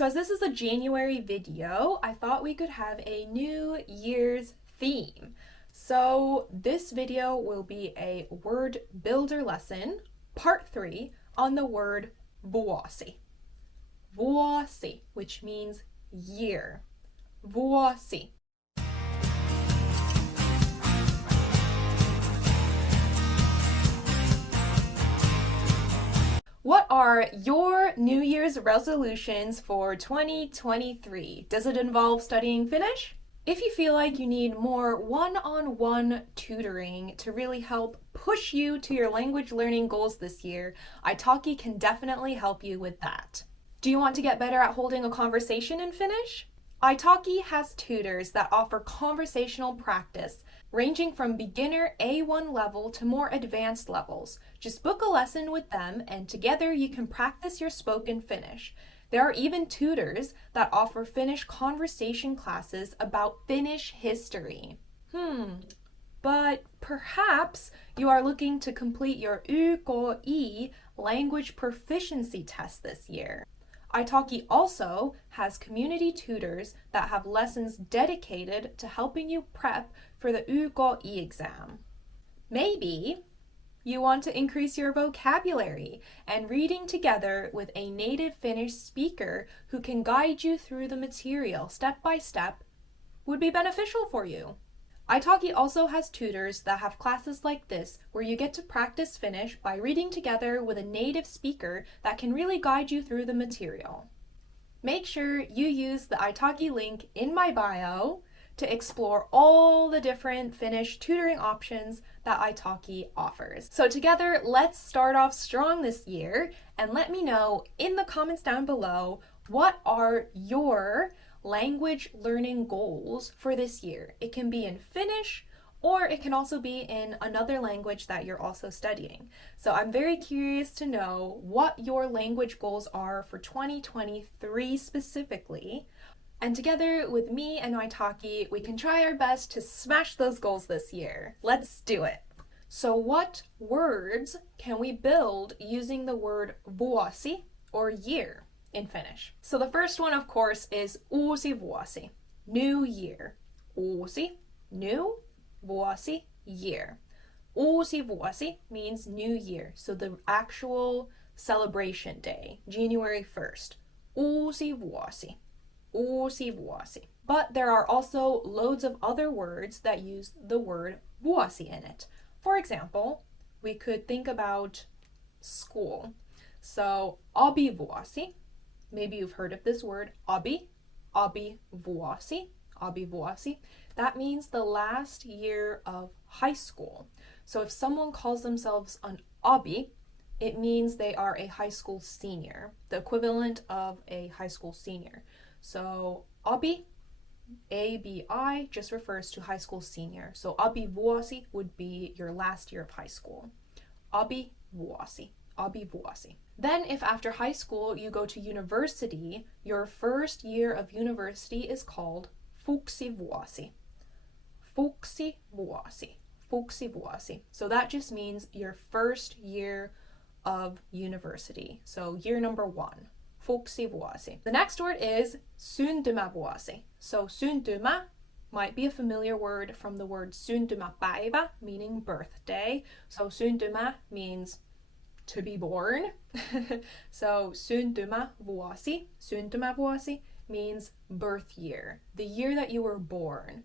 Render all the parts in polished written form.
So as this is a January video, I thought we could have a New Year's theme. So this video will be a word builder lesson, part 3, on the word vuosi. Vuosi, which means year. Vuosi. What are your New Year's resolutions for 2023? Does it involve studying Finnish? If you feel like you need more one-on-one tutoring to really help push you to your language learning goals this year, italki can definitely help you with that. Do you want to get better at holding a conversation in Finnish? Italki has tutors that offer conversational practice, ranging from beginner A1 level to more advanced levels. Just book a lesson with them and together you can practice your spoken Finnish. There are even tutors that offer Finnish conversation classes about Finnish history. But perhaps you are looking to complete your UKI language proficiency test this year. Italki also has community tutors that have lessons dedicated to helping you prep for the UKI exam. Maybe you want to increase your vocabulary, and reading together with a native Finnish speaker who can guide you through the material step by step would be beneficial for you. Italki also has tutors that have classes like this where you get to practice Finnish by reading together with a native speaker that can really guide you through the material. Make sure you use the Italki link in my bio to explore all the different Finnish tutoring options that Italki offers. So together, let's start off strong this year, and let me know in the comments down below, what are your language learning goals for this year? It can be in Finnish, or it can also be in another language that you're also studying. So I'm very curious to know what your language goals are for 2023 specifically. And together with me and Italki, we can try our best to smash those goals this year. Let's do it. So what words can we build using the word vuosi, or year, in Finnish? So the first one, of course, is uusivuosi, new year. Uusi, new, vuosi, year. Uusivuosi means new year, so the actual celebration day, January 1st. Uusivuosi. Uusivuosi. But there are also loads of other words that use the word vuosi in it. For example, we could think about school. So abivuosi, maybe you've heard of this word, abivuosi, abivuosi. That means the last year of high school. So if someone calls themselves an abi, it means they are a high school senior, the equivalent of a high school senior. So abi, A-B-I, just refers to high school senior. So abivuosi would be your last year of high school. Abivuosi, abivuosi. Then if after high school you go to university, your first year of university is called fuksivuosi. Fuksivuosi, fuksivuosi. So that just means your first year of university. So year number 1. Fuksivuosi. The next word is syntymävuosi. So syntymä might be a familiar word from the word syntymäpäivä, meaning birthday. So syntymä means to be born. So syntymävuosi means birth year, the year that you were born.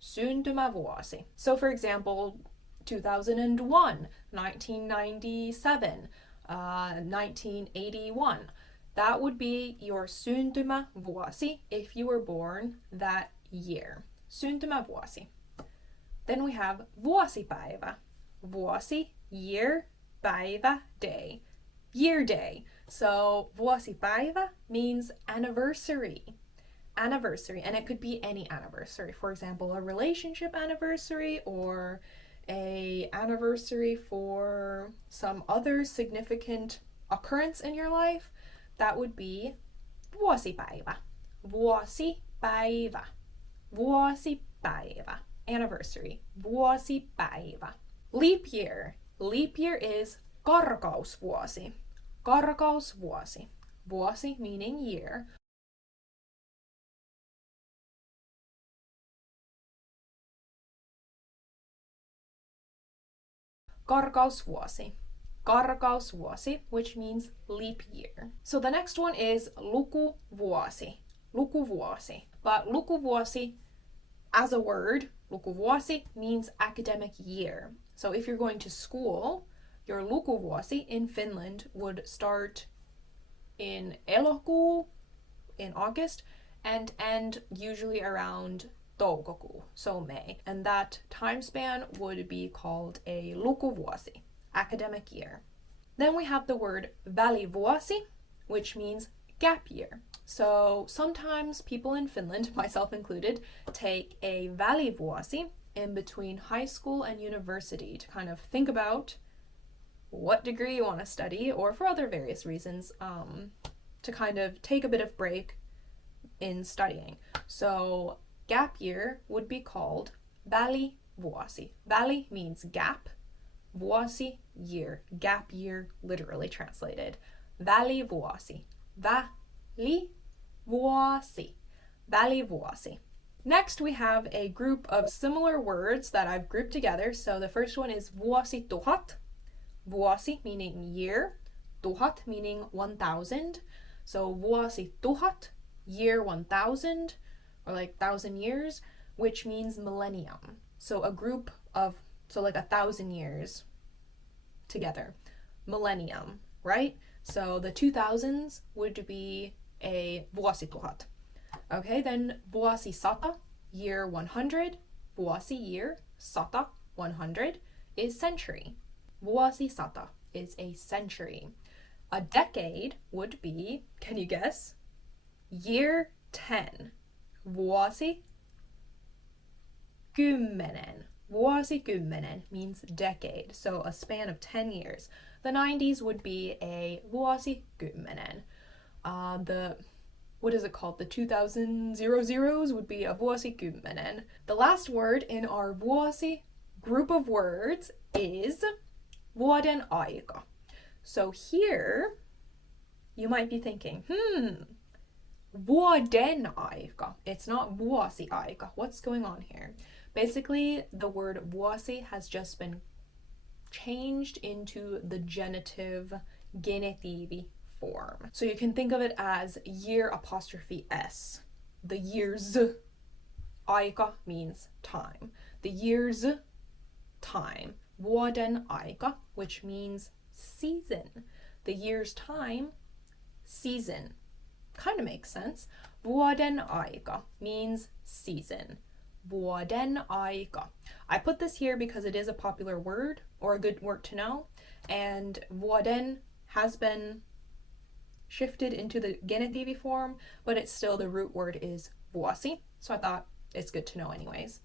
Syntymävuosi. So for example, 2001, 1997, 1981. That would be your syntymävuosi if you were born that year. Syntymävuosi. Then we have vuosipäivä. Vuosi, year, päivä, day. Year day. So vuosipäivä means anniversary. Anniversary, and it could be any anniversary. For example, a relationship anniversary or a anniversary for some other significant occurrence in your life. That would be vuosipäivä. Vuosipäivä. Vuosipäivä. Anniversary. Vuosipäivä. Leap year. Leap year is karkausvuosi. Karkausvuosi. Vuosi meaning year. karkausvuosi. Karkausvuosi, which means leap year. So the next one is lukuvuosi. Lukuvuosi. But lukuvuosi, as a word, lukuvuosi means academic year. So if you're going to school, your lukuvuosi in Finland would start in elokuu, in August, and end usually around toukokuu, so May. And that time span would be called a lukuvuosi, academic year. Then we have the word välivuosi, which means gap year. So sometimes people in Finland, myself included, take a välivuosi in between high school and university to kind of think about what degree you want to study, or for other various reasons, to kind of take a bit of break in studying. So gap year would be called välivuosi. Väli means gap, vuosi, year, gap year literally translated. Välivuosi. Välivuosi. Välivuosi. Next, we have a group of similar words that I've grouped together. So the first one is vuosituhat. Vuosi meaning year, tuhat meaning 1000. So vuosituhat, year 1000, or like 1,000 years, which means millennium. So a group of, so like 1,000 years together. Millennium, right? So the 2000s would be a vuosituhat. Okay, then vuosisata, year 100. Vuosi, year, sata, 100, is century. Vuosisata is a century. A decade would be, can you guess? Year 10. Vuosikymmenen. Vuosikymmenen means decade, so a span of 10 years. The 90s would be a vuosikymmenen. What is it called? The 2000s would be a vuosikymmenen. The last word in our vuosi group of words is vuodenaika. So here, you might be thinking, vuodenaika. It's not vuosiaika. What's going on here? Basically, the word vuosi has just been changed into the genitive genitiivi form. So you can think of it as year apostrophe s. The years, aika means time. The years, time. Vuodenaika, which means season. The year's time, season. Kind of makes sense. Vuodenaika means season. Vuodenaika. I put this here because it is a popular word, or a good word to know, and vuoden has been shifted into the genitiivi form, but it's still, the root word is vuosi, so I thought it's good to know anyways.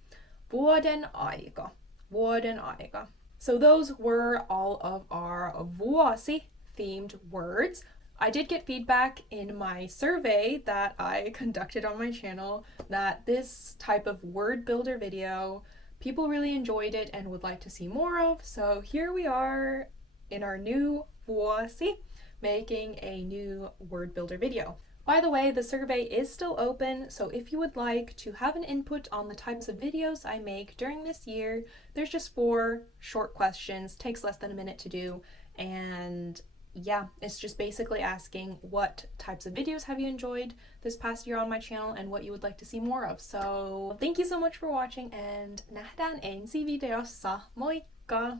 Vuodenaika. Vuodenaika. So those were all of our vuosi themed words. I did get feedback in my survey that I conducted on my channel that this type of word builder video, people really enjoyed it and would like to see more of. So here we are in our new vuosi, making a new word builder video. By the way, the survey is still open, so if you would like to have an input on the types of videos I make during this year, there's just 4 short questions, takes less than a minute to do, and yeah, it's just basically asking what types of videos have you enjoyed this past year on my channel and what you would like to see more of. So thank you so much for watching, and nähdään ensi videossa. Moikka!